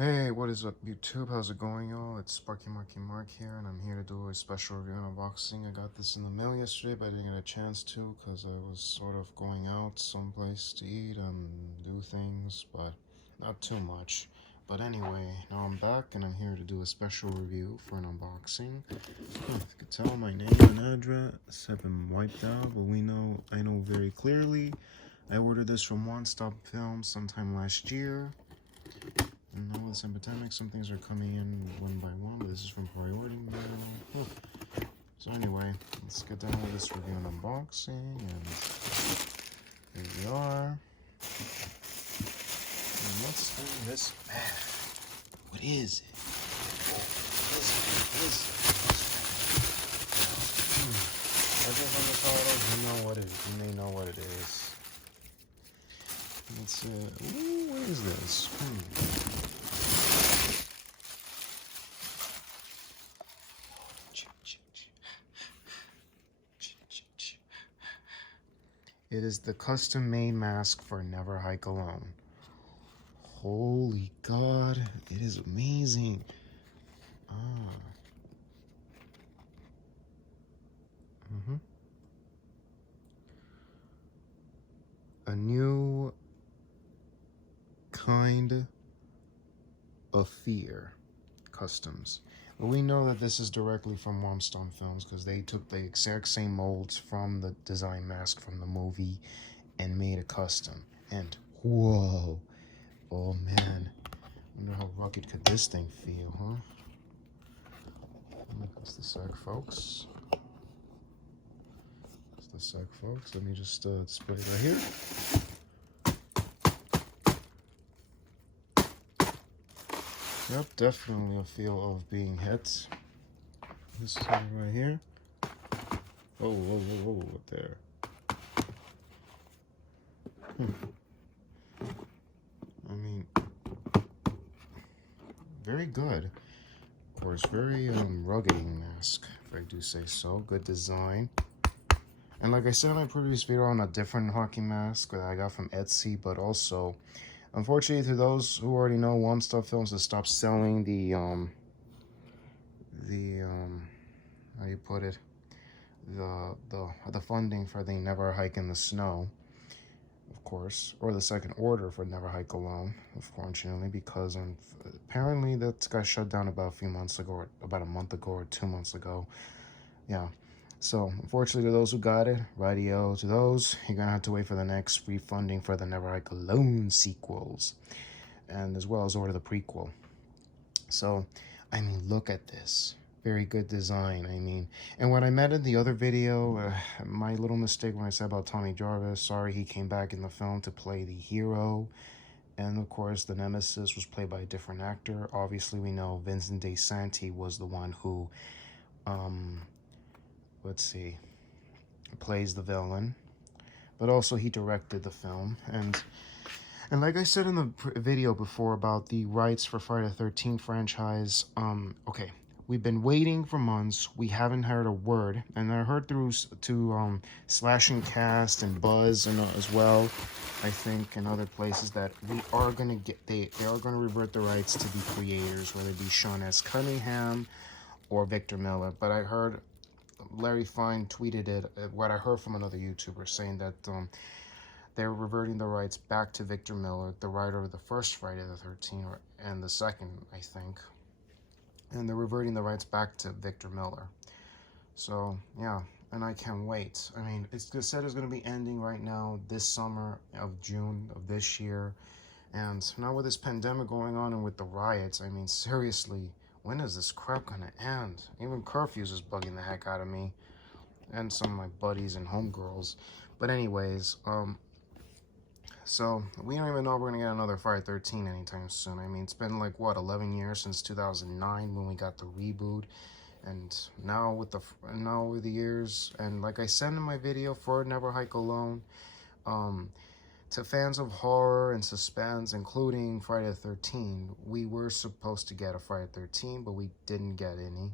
Hey, what is up, YouTube? How's it going, y'all? It's Sparky Marky Mark here, and I'm here to do a special review and unboxing. I got this in the mail yesterday, but I didn't get a chance to because I was sort of going out someplace to eat and do things, but not too much. But anyway, now I'm back, and I'm here to do a special review for an unboxing. If you could tell, my name and address have been wiped out, but I know very clearly. I ordered this from One Stop Films sometime last year. And now with this epidemic, some things are coming in one by one, but this is from priority mail. So anyway, let's get down with this review and unboxing, and here we are. And what's in this bag? What is it? What is it? Judging from the title, you know what it is. You may know what it is. Let's ooh, what is this? It is the custom-made mask for Never Hike Alone. Holy God, it is amazing. A new kind of fear customs. But we know that this is directly from Wormstone Films because they took the exact same molds from the design mask from the movie and made a custom. And whoa, oh man, wonder how rugged could this thing feel, huh? That's the sec, folks. That's the sec, folks. Let me just split it right here. Yep, definitely a feel of being hit. This thing right here. Oh, whoa, whoa, whoa, what there? I mean, very good. Of course, very ruggeding mask, if I do say so. Good design. And like I said in my previous video on a different hockey mask that I got from Etsy, but also, unfortunately, to those who already know, One Stop Films has stopped selling the how you put it, the funding for the Never Hike in the Snow, of course, or the second order for Never Hike Alone, unfortunately, because apparently that got shut down about a few months ago, or about a month ago or 2 months ago. Yeah. So, unfortunately, to those who got it, radio, to those, you're going to have to wait for the next refunding for the Never Hike Alone sequels, and as well as order the prequel. So, I mean, look at this. Very good design, I mean. And what I meant in the other video, my little mistake when I said about Tommy Jarvis, sorry, he came back in the film to play the hero. And, of course, the Nemesis was played by a different actor. Obviously, we know Vincent DeSanti was the one who, let's see, plays the villain, but also he directed the film. And like I said in the video before about the rights for Friday the 13th franchise, okay, we've been waiting for months. We haven't heard a word, and I heard through Slashing Cast and Buzz and as well, I think, in other places that we are gonna get they are gonna revert the rights to the creators, whether it be Sean S. Cunningham or Victor Miller. But I heard Larry Fine tweeted it, what I heard from another YouTuber, saying that they're reverting the rights back to Victor Miller, the writer of the first Friday the 13th, and the second, I think. And they're reverting the rights back to Victor Miller. So, yeah, and I can't wait. I mean, it's said it's going to be ending right now this summer of June of this year. And now with this pandemic going on and with the riots, I mean, seriously, when is this crap going to end? Even curfews is bugging the heck out of me and some of my buddies and homegirls. But anyways, so we don't even know if we're gonna get another Friday 13 anytime soon. I mean, it's been like what, 11 years since 2009 when we got the reboot, and now with the years, and like I said in my video for Never Hike Alone, to fans of horror and suspense, including Friday the 13th, we were supposed to get a Friday the 13th, but we didn't get any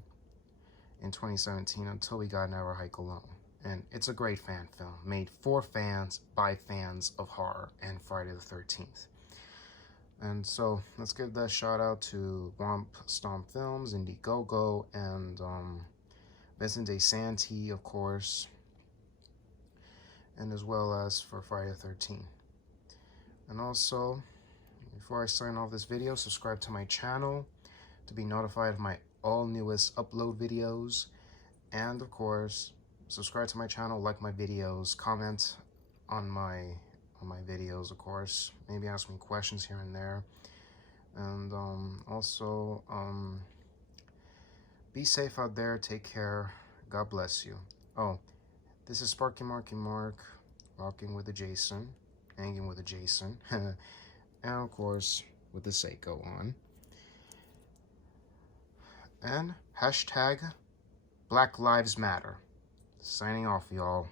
in 2017 until we got Never Hike Alone. And it's a great fan film, made for fans, by fans of horror and Friday the 13th. And so let's give that shout out to Womp Stomp Films, Indiegogo, and Vincent DeSanti, of course, and as well as for Friday the 13th. And also, before I sign off this video, subscribe to my channel to be notified of my all newest upload videos. And of course, subscribe to my channel, like my videos, comment on my videos, of course. Maybe ask me questions here and there. And also, be safe out there. Take care. God bless you. Oh, this is Sparky Marky Mark, rocking with a Jason, hanging with a Jason, and of course with the Seiko on. And hashtag Black Lives Matter. Signing off, y'all.